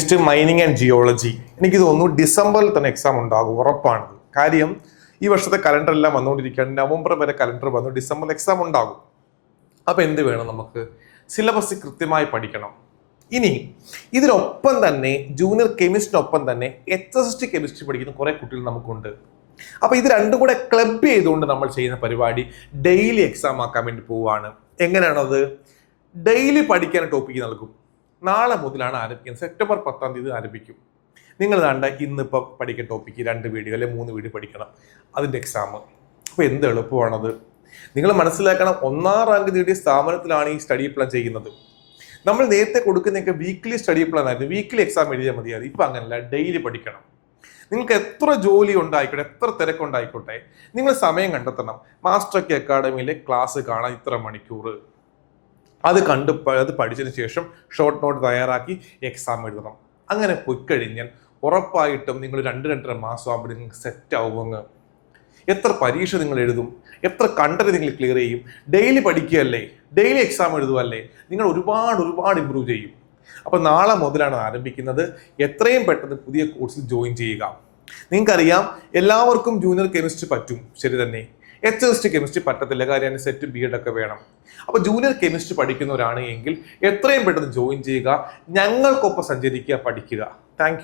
Chemistry, mining and geology. എനിക്ക് തോന്നുന്നു ഡിസംബറിൽ തന്നെ എക്സാം ഉണ്ടാകും, ഉറപ്പാണ്. കാര്യം ഈ വർഷത്തെ കലണ്ടർ എല്ലാം വന്നുകൊണ്ടിരിക്കുകയാണ്. നവംബർ വരെ കലണ്ടർ വന്നു, ഡിസംബറിൽ എക്സാം ഉണ്ടാകും. അപ്പൊ എന്ത് വേണം? നമുക്ക് സിലബസ് കൃത്യമായി പഠിക്കണം. ഇനി ഇതിനൊപ്പം തന്നെ ജൂനിയർ കെമിസ്ട്രിനൊപ്പം തന്നെ HST കെമിസ്ട്രി പഠിക്കുന്ന കുറെ കുട്ടികൾ നമുക്കുണ്ട്. അപ്പൊ ഇത് രണ്ടും കൂടെ ക്ലബ് ചെയ്തുകൊണ്ട് നമ്മൾ ചെയ്യുന്ന പരിപാടി ഡെയിലി എക്സാം ആക്കാൻ വേണ്ടി പോവുകയാണ്. എങ്ങനെയാണത്? ഡെയിലി പഠിക്കാൻ ടോപ്പിക്ക് നൽകും. നാളെ മുതലാണ് ആരംഭിക്കുന്നത്. സെപ്റ്റംബർ 10-ാം തീയതി ആരംഭിക്കും. നിങ്ങൾ കണ്ട ഇന്നിപ്പോൾ പഠിക്കുന്ന ടോപ്പിക്ക് 2 വീഡിയോ അല്ലെങ്കിൽ 3 വീഡിയോ പഠിക്കണം, അതിൻ്റെ എക്സാം. അപ്പോൾ എന്ത് എളുപ്പമാണത്? നിങ്ങൾ മനസ്സിലാക്കണം, 1ാം റാങ്ക് നേടിയ സ്ഥാപനത്തിലാണ് ഈ സ്റ്റഡി പ്ലാൻ ചെയ്യുന്നത്. നമ്മൾ നേരത്തെ കൊടുക്കുന്നതൊക്കെ വീക്ക്ലി സ്റ്റഡി പ്ലാൻ ആയിരുന്നു, വീക്ക്ലി എക്സാം എഴുതിയാൽ മതിയായിരുന്നു. ഇപ്പം അങ്ങനല്ല, ഡെയിലി പഠിക്കണം. നിങ്ങൾക്ക് എത്ര ജോലി ഉണ്ടായിക്കോട്ടെ, എത്ര തിരക്കുണ്ടായിക്കോട്ടെ, നിങ്ങൾ സമയം കണ്ടെത്തണം. മാസ്റ്റർ അക്കാഡമിയിലെ ക്ലാസ് കാണാൻ ഇത്ര മണിക്കൂർ, അത് പഠിച്ചതിന് ശേഷം ഷോർട്ട് നോട്ട് തയ്യാറാക്കി എക്സാം എഴുതണം. അങ്ങനെ പോയിക്കഴിഞ്ഞാൽ ഉറപ്പായിട്ടും നിങ്ങൾ 2-2.5 മാസം ആകുമ്പോൾ നിങ്ങൾക്ക് സെറ്റ് ആവുമെന്ന്. എത്ര പരീക്ഷ നിങ്ങൾ എഴുതും, എത്ര കണ്ടന്റ് നിങ്ങൾ ക്ലിയർ ചെയ്യും. ഡെയിലി പഠിക്കുകയല്ലേ, ഡെയിലി എക്സാം എഴുതുമല്ലേ, നിങ്ങൾ ഒരുപാട് ഇമ്പ്രൂവ് ചെയ്യും. അപ്പോൾ നാളെ മുതലാണ് ആരംഭിക്കുന്നത്. എത്രയും പെട്ടെന്ന് പുതിയ കോഴ്സിൽ ജോയിൻ ചെയ്യുക. നിങ്ങൾക്കറിയാം, എല്ലാവർക്കും ജൂനിയർ കെമിസ്ട്രി പറ്റും, ശരി തന്നെ. HST കെമിസ്ട്രി പറ്റത്തില്ല, കാര്യം സെറ്റ് B.Ed ഒക്കെ വേണം. അപ്പോൾ ജൂനിയർ കെമിസ്ട്രി പഠിക്കുന്നവരാണ് എങ്കിൽ എത്രയും പെട്ടെന്ന് ജോയിൻ ചെയ്യുക. ഞങ്ങൾക്കൊപ്പം സഞ്ചരിക്കുക, പഠിക്കുക. താങ്ക്